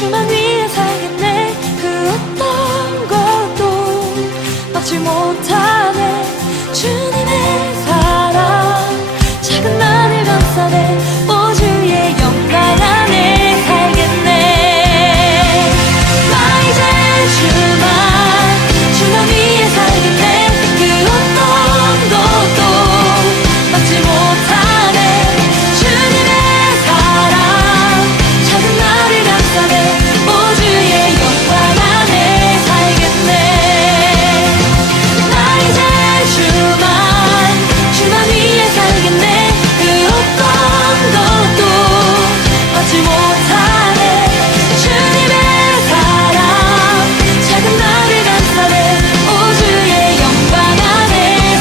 주만 위해 살겠네. 그 어떤 것도 막지 못하네. 주님의 사랑 작은 나를 감싸네. 오 주의 영광 안에 살겠네. 나 이제 주만 위해 살겠네. 그 어떤 것도 막지 못하네. 주님의 사랑 작은 나를 감싸네. 오 주의 영광 안에 살겠네. 나 이제 주만 위해 살겠네. 그 어떤 것도 막지 못하네. 주님의 사랑 작은 나를 감싸네. 오 주의 영광 안에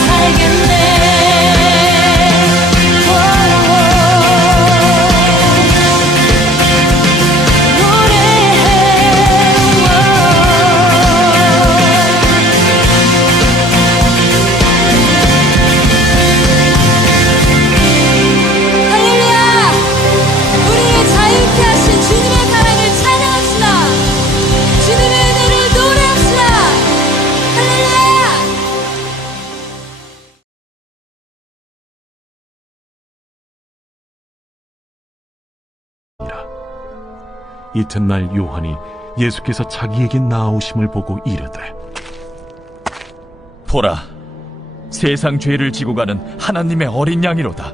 살겠네. 할렐루야! 우리를 자유케 하신 주님의 사랑을 찬양합시다. 주님의 은혜를 노래합시다. 할렐루야! 이튿날 요한이 예수께서 자기에게 나아오심을 보고 이르되, 보라, 세상 죄를 지고 가는 하나님의 어린 양이로다.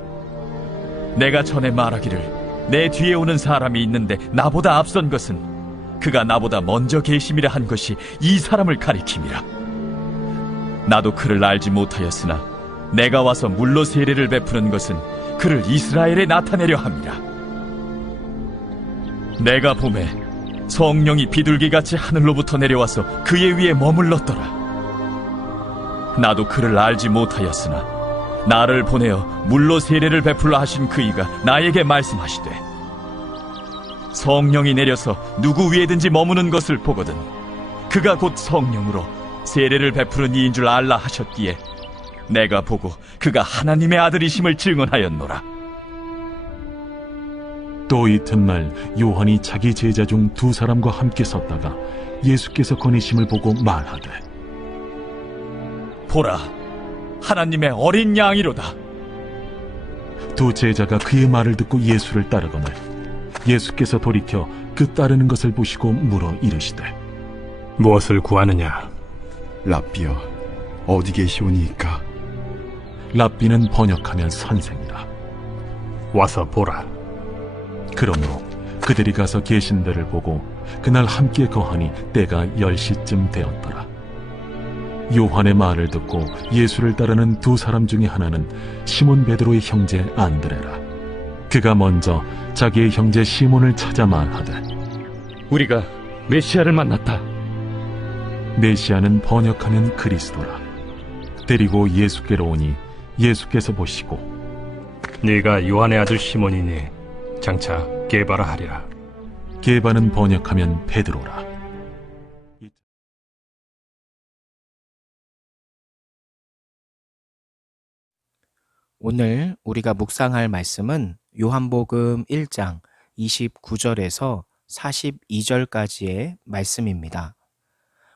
내가 전에 말하기를 내 뒤에 오는 사람이 있는데 나보다 앞선 것은 그가 나보다 먼저 계심이라 한 것이 이 사람을 가리킴이라. 나도 그를 알지 못하였으나 내가 와서 물로 세례를 베푸는 것은 그를 이스라엘에 나타내려 함이라. 내가 보매 성령이 비둘기같이 하늘로부터 내려와서 그의 위에 머물렀더라. 나도 그를 알지 못하였으나 나를 보내어 물로 세례를 베풀라 하신 그이가 나에게 말씀하시되, 성령이 내려서 누구 위에든지 머무는 것을 보거든 그가 곧 성령으로 세례를 베푸는 이인 줄 알라 하셨기에 내가 보고 그가 하나님의 아들이심을 증언하였노라. 또 이튿날 요한이 자기 제자 중 두 사람과 함께 섰다가 예수께서 거니심을 보고 말하되, 보라, 하나님의 어린 양이로다. 두 제자가 그의 말을 듣고 예수를 따르거늘 예수께서 돌이켜 그 따르는 것을 보시고 물어 이르시되, 무엇을 구하느냐? 랍비여, 어디 계시오니이까? 랍비는 번역하면 선생이라. 와서 보라. 그러므로 그들이 가서 계신 데를 보고 그날 함께 거하니 때가 10시쯤 되었더라. 요한의 말을 듣고 예수를 따르는 두 사람 중에 하나는 시몬 베드로의 형제 안드레라. 그가 먼저 자기의 형제 시몬을 찾아 말하되, 우리가 메시아를 만났다. 메시아는 번역하면 그리스도라. 데리고 예수께로 오니 예수께서 보시고, 네가 요한의 아들 시몬이니 장차 게바라 하리라. 게바는 번역하면 베드로라. 오늘 우리가 묵상할 말씀은 요한복음 1장 29절에서 42절까지의 말씀입니다.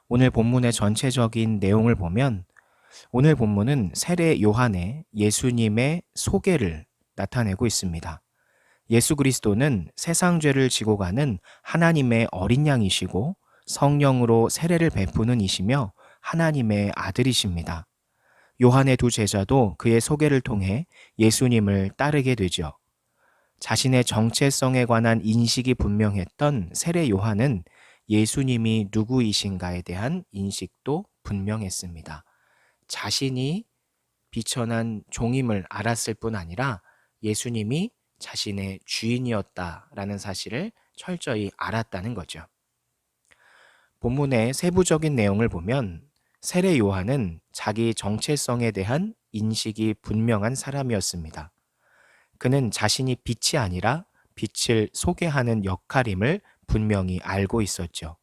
오늘 본문의 전체적인 내용을 보면 오늘 본문은 세례 요한의 예수님의 소개를 나타내고 있습니다. 예수 그리스도는 세상 죄를 지고 가는 하나님의 어린 양이시고 성령으로 세례를 베푸는 이시며 하나님의 아들이십니다. 요한의 두 제자도 그의 소개를 통해 예수님을 따르게 되죠. 자신의 정체성에 관한 인식이 분명했던 세례 요한은 예수님이 누구이신가에 대한 인식도 분명했습니다. 자신이 비천한 종임을 알았을 뿐 아니라 예수님이 자신의 주인이었다라는 사실을 철저히 알았다는 거죠. 본문의 세부적인 내용을 보면 세례 요한은 자기 정체성에 대한 인식이 분명한 사람이었습니다. 그는 자신이 빛이 아니라 빛을 소개하는 역할임을 분명히 알고 있었죠.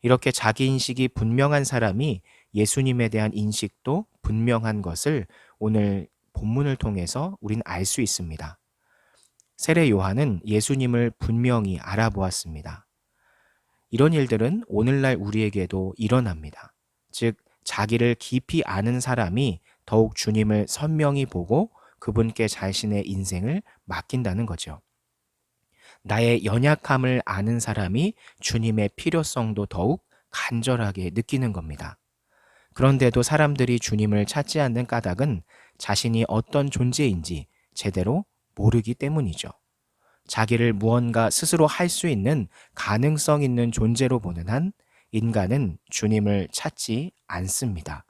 이렇게 자기 인식이 분명한 사람이 예수님에 대한 인식도 분명한 것을 오늘 본문을 통해서 우린 알 수 있습니다. 세례 요한은 예수님을 분명히 알아보았습니다. 이런 일들은 오늘날 우리에게도 일어납니다. 즉, 자기를 깊이 아는 사람이 더욱 주님을 선명히 보고 그분께 자신의 인생을 맡긴다는 거죠. 나의 연약함을 아는 사람이 주님의 필요성도 더욱 간절하게 느끼는 겁니다. 그런데도 사람들이 주님을 찾지 않는 까닭은 자신이 어떤 존재인지 제대로 모르기 때문이죠. 자기를 무언가 스스로 할 수 있는 가능성 있는 존재로 보는 한 인간은 주님을 찾지 않습니다.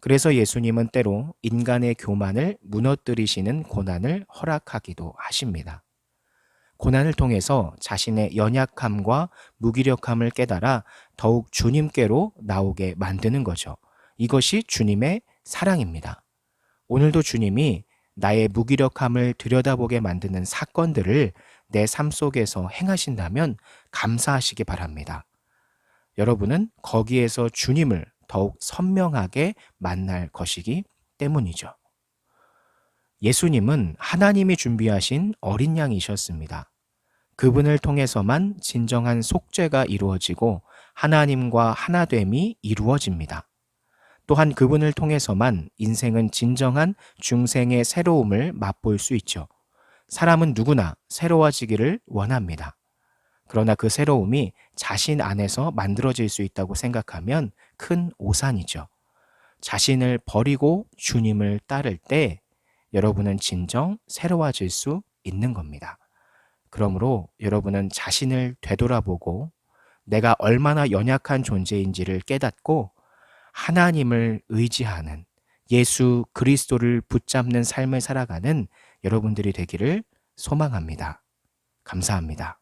그래서 예수님은 때로 인간의 교만을 무너뜨리시는 고난을 허락하기도 하십니다. 고난을 통해서 자신의 연약함과 무기력함을 깨달아 더욱 주님께로 나오게 만드는 거죠. 이것이 주님의 사랑입니다. 오늘도 주님이 나의 무기력함을 들여다보게 만드는 사건들을 내 삶 속에서 행하신다면 감사하시기 바랍니다. 여러분은 거기에서 주님을 더욱 선명하게 만날 것이기 때문이죠. 예수님은 하나님이 준비하신 어린 양이셨습니다. 그분을 통해서만 진정한 속죄가 이루어지고 하나님과 하나됨이 이루어집니다. 또한 그분을 통해서만 인생은 진정한 중생의 새로움을 맛볼 수 있죠. 사람은 누구나 새로워지기를 원합니다. 그러나 그 새로움이 자신 안에서 만들어질 수 있다고 생각하면 큰 오산이죠. 자신을 버리고 주님을 따를 때 여러분은 진정 새로워질 수 있는 겁니다. 그러므로 여러분은 자신을 되돌아보고 내가 얼마나 연약한 존재인지를 깨닫고 하나님을 의지하는 예수 그리스도를 붙잡는 삶을 살아가는 여러분들이 되기를 소망합니다. 감사합니다.